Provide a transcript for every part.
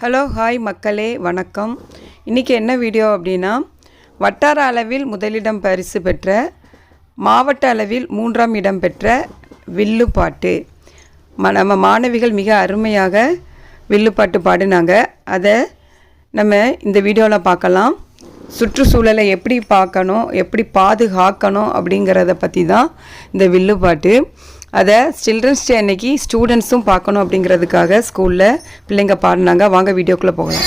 Hello hi மக்களே வணக்கம். இன்றைக்கி என்ன வீடியோ அப்படின்னா வட்டார அளவில் முதலிடம் பரிசு பெற்ற மாவட்ட அளவில் மூன்றாம் இடம் பெற்ற வில்லுப்பாட்டு ம நம்ம மாணவிகள் மிக அருமையாக வில்லுப்பாட்டு பாடினாங்க. அதை நம்ம இந்த வீடியோவில் பார்க்கலாம். சுற்றுச்சூழலை எப்படி பார்க்கணும் எப்படி பாதுகாக்கணும் அப்படிங்கிறத பற்றி தான் இந்த வில்லுப்பாட்டு அதை சில்ட்ரன்ஸ் டே அன்னைக்கு ஸ்டூடெண்ட்ஸும் பார்க்கணும் அப்படிங்கிறதுக்காக ஸ்கூலில் பிள்ளைங்க பாடினாங்க. வாங்க வீடியோக்குள்ளே போகலாம்.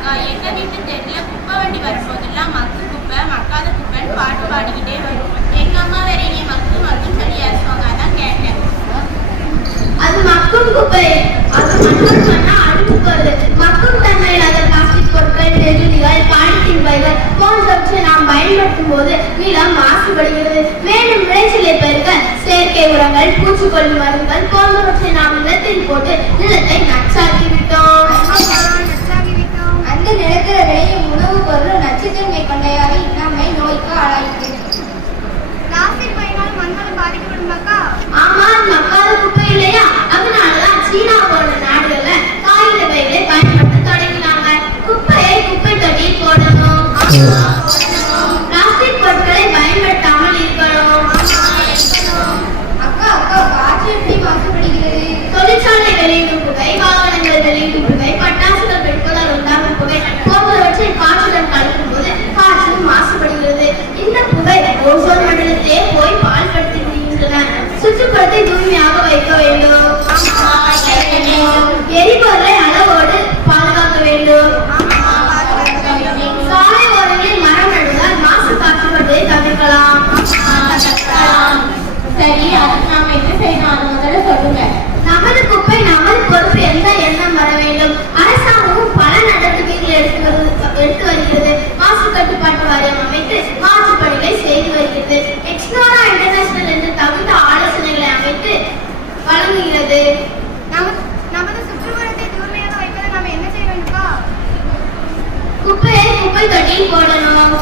அக்கா எங்க வீட்டு தெருல குப்பை வண்டி வரும்போதெல்லாம் மக்கு குப்பை மக்காத குப்பைன்னு பாட்டு பாடிக்கிட்டே வரும் எங்க அம்மா வேற என்னை மக்கு மக்குன்னு சொல்லி ஏசுவாங்க அதான் கேட்டேன் அது மக்கும் குப்பை அது மக்கள் சொன்னா அழுக்கு மக்கும் தன்மை இல்லாத பிளாஸ்டிக் பொருட்கள் நெகிழிகள் பாலித்தீன் பைகள் போன்றவற்றை நாம் பயன்படுத்தும் போது நிலம் மாசுபடுகிறது. மேலும் விளைச்சலை பெருக்க செயற்கை உரங்கள் பூச்சிக்கொல்லி மருந்துகள் போன்றவற்றை நாம் நிலத்தில் போட்டு நிலத்தை நச்சுத்தன்மை கொண்டையாகி நம்மை நோய்க்கு ஆளாகிறது பிளாஸ்டிக் பயனால் மண்வளம் பாதிக்கப்படும் அக்கா ஆமா மக்காத குப்பை இல்லையா? அதனாலதான் சீனா போன்ற நாடுகள்ல காகித பைகளை பயன்படுத்த தொடங்கினாங்க. குப்பையை குப்பை தொட்டியில் போடணும். குப்பை தொட்டியில் போடணும்.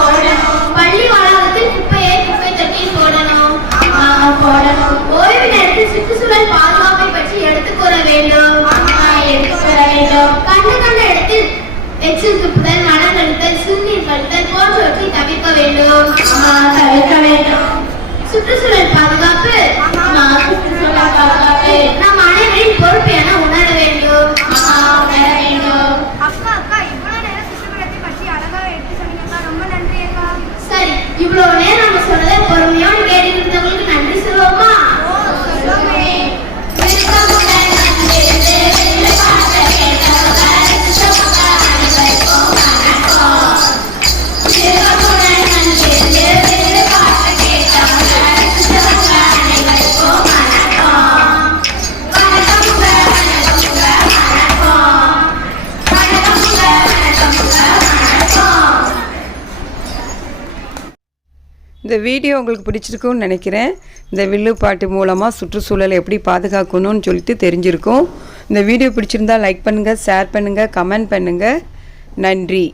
போடணும். பள்ளி வளாகத்தில் குப்பையை குப்பை தொட்டியில் போடணும். போடணும். ஓய்வு நேரத்தில் சுற்றுச்சூழல் பாதுகாப்பை பற்றி எடுத்து கூற வேண்டும். எடுத்து கூற வேண்டும். கண்டு கண்ட இடத்தில் எச்சில் துப்புதல் மலம் கழித்தல் சிறுநீர் கழித்தல் போன்றவற்றை தவிர்க்க வேண்டும். தவிர்க்க வேண்டும். சுற்றுச்சூழல் பாதுகாப்பு. சுற்றுச்சூழல் பாதுகாப்பு. நம் அனைவரின் பொறுப்பு reunión இந்த வீடியோ உங்களுக்கு பிடிச்சிருக்கும்னு நினைக்கிறேன். இந்த வில்லு பாட்டு மூலமாக சுற்றுச்சூழலை எப்படி பாதுகாக்கணும்னு சொல்லிட்டு தெரிஞ்சிருக்கும். இந்த வீடியோ பிடிச்சிருந்தா லைக் பண்ணுங்கள் ஷேர் பண்ணுங்கள் கமெண்ட் பண்ணுங்கள் நன்றி.